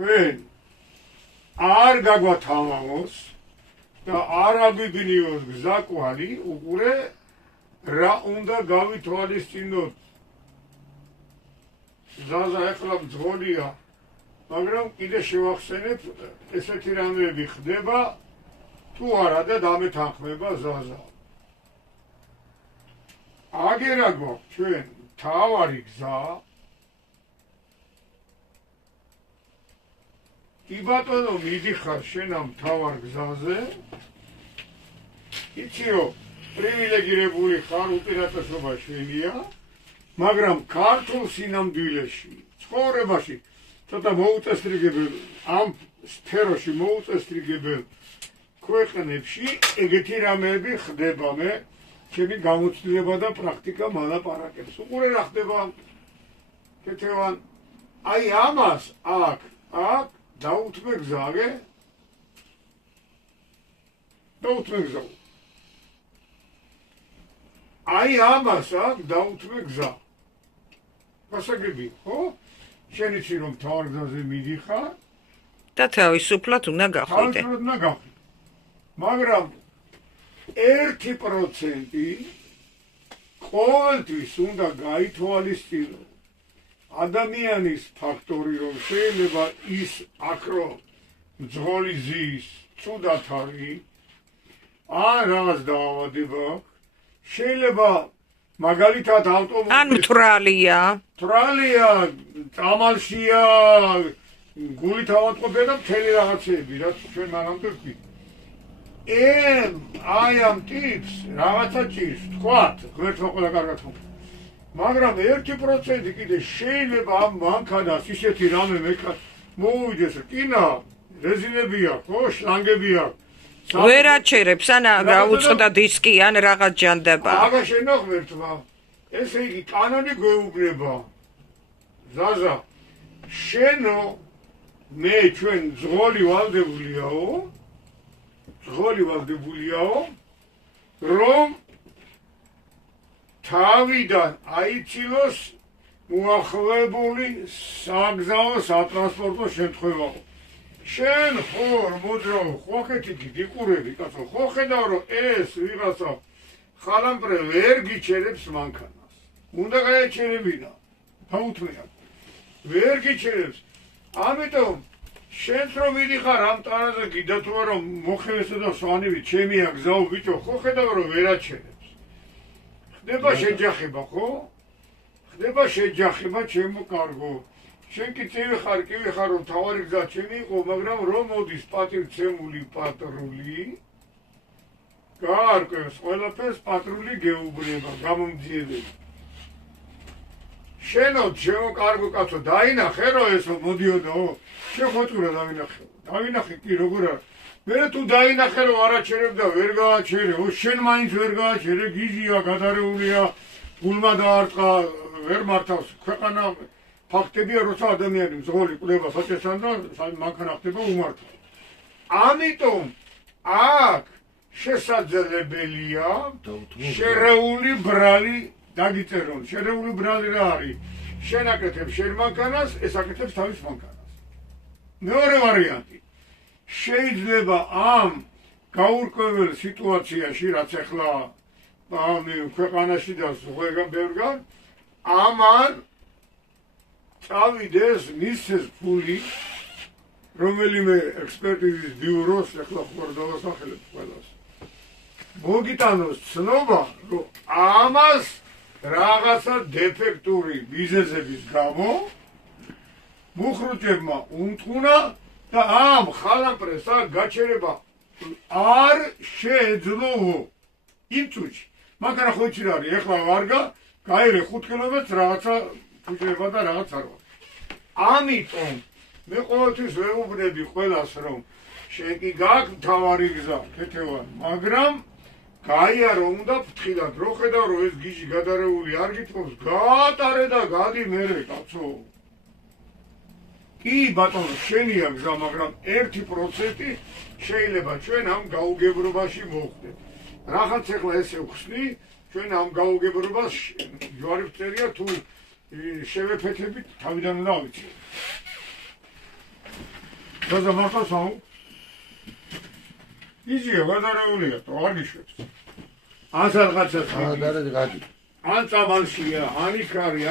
ჩვენ არ გაგვათამამოს და არ აგვიბნიოს გზაკვალი უყურე რა უნდა გავითვალისწინოთ. ზაზა ეხლა მძღოლია, მაგრამ კიდე შევახსენებ, ესეთი რამეები ხდება თუ არა და დამეთანხმება ზაზა. აგერა გვაქვს ჩვენ მთავარი გზა. კი ბატონო, მიდიხარ შენ ამ მთავარ გზაზე. იციო, პრივილეგირებული ხარ, უპირატესობა შენია, მაგრამ ქართულ სინამდვილეში, ცხოვრებაში ცოტა მოუწესრიგებელ, ამ სფეროში მოუწესრიგებელ ქვეყნებში ეგეთი რამეები ხდება. მე ჩემი გამოცდილება და პრაქტიკა მალაპარაკებს. უყურე რა ხდება ქეთევან, აი ამას აქ დაუთმე გზავე? დაუთმე გზა. აი ამას აქ დაუთმე გზა. გასაგები, ხო? შენ იცი რომ მთავარ გზაზე მიდიხარ და თავისუფლად უნდა გახვიდე. თავისუფლად უნდა გახვიდე. მაგრამ 1% ყოველთვის უნდა გაითვალისწინო ადამიანის ფაქტორი, რომ შეიძლება ის აქ რომ მძღოლი ზის, ცუდად არის, ან რაღაც დაავადება, შეიძლება მაგალითად ავტომობილი ან მთვრალია, წამალშია, გულით ავატყობია და მთელი რაღაცეები, რაც ჩვენ მანამდე ვქვით. აი ამ ტიპს რაღაცა ჭირს, თქვათ, ღმერთმა ყველა კარგად ხომ. მაგრამ 1% კიდე შეიძლება ამ მანქანას ისეთი რამე მოუვიდეს, რკინა, რეზინები აქვს, ხო, შლანგები აქვს. ვერ აჩერებს, ან გაუწყდა დისკი, ან რაღაც ჯანდება. აგა შენო ღმერთმა, ესე იგი კანონი გვეუბნება. ზაზა, შენო მე ჩვენ მძღოლი ვალდებულიაო, რომ თავიდან აიცილოს მოახლებული საგზაო სატრანსპორტო შემთხვევაო. შენ ხორ მოძრავ ხოხეთით გიყურები, კაცო, ხო ხედავ რომ ეს ვიღაცა ხალამპრე ვერ გიჩერებს მანქანას. უნდა გაეჩერებინა. დაუთმეა. ვერ გიჩერებს. ამიტომ შენც რომ მიდიხარ ამ ტანაზე გიდა თუ არა მოხევესო და სვანივი ჩემია გზაო ბიჭო, ხო ხედავ რომ ვერ აჩერებს. ხდება შეჯახება, ხო? ხდება შეჯახება, ჩემო კარგო. შენ კი წივი ხარ რომ თავარი გზა ჩემი იყო, მაგრამ რომ მოდის პატივცემული პატრული, გაარკვევს ყველაფერს პატრული გეუბნება, გამომძიებელი. შენო ჩემო კარგო კაცო, დაინახე რომ ესო მოდიოდაო, შეხოჭურა დავინახე კი როგორ არის. მე თუ დაინახე რომ არაჩერებ და ვერ გააჩერე, შენ მაინც ვერ გააჩერე, გიზია, გადარეულია, გულმა დაარტყა, ვერ მართავს ქვეყანა. ფაქტებია, როცა ადამიანი მძღოლი ყდება საჭესთან და მანქანა ხდება უმართლად. ამიტომ აქ შესაძლებელია შერეული ბრალი დაგიწერონ. შერეული ბრალი რა არის? შენ აკეთებ შენ მანქანას, ეს აკეთებს თავის მანქანას. მეორე ვარიანტი. შეიძლება ამ გაურკვეველ სიტუაციაში, რაც ახლა ქვეყანაში და ზღვეგან ბევრგან, ამან წავიდეს მისცეს ფული, რომელიმე ექსპერტიზის ბიუროს, ახლა ხوار დავასახელებ ყველას. მოგიტანოს ცნობა, რომ ამას რაღაცა დეფექტური მიზეზების გამო მუხრუჭებმა უმტყუნა და ამ ხალამპრეს გაჩერება არ შეეძლო იმ წუთში. მაგრამ ხო იცი რა არის, ახლა ვარგა, გაერე 5 კილომეტრს რაღაცა ფუჭება და რაღაც არ ვარ. ამიტომ მე ყოველთვის ვეუბნები ყველას, რომ შენ კი გაქვს მთავარი გზა, ქეთევან, მაგრამ გაიარო უნდა ფრთხილად, რო ხედავ რომ ეს გიჟი გადარეული არ გიტყობს, გაატარე და გადი მერე, კაცო. კი ბატონო, შენია გზა, მაგრამ 1% შეიძლება ჩვენ ამ გაუგებრობაში მოვხდეთ. რაღაც ახლა ესე ვხსნი, ჩვენ ამ გაუგებრობას ჯვარი ვწერია თუ შევეფეთებით თავიდან უნდა ავიცილოთ. და მართლაც აუ იზია გადარეულია თუ არ გიშვებს ან სადღაცაც დარეთ გადი ან წამალშია ანიქარი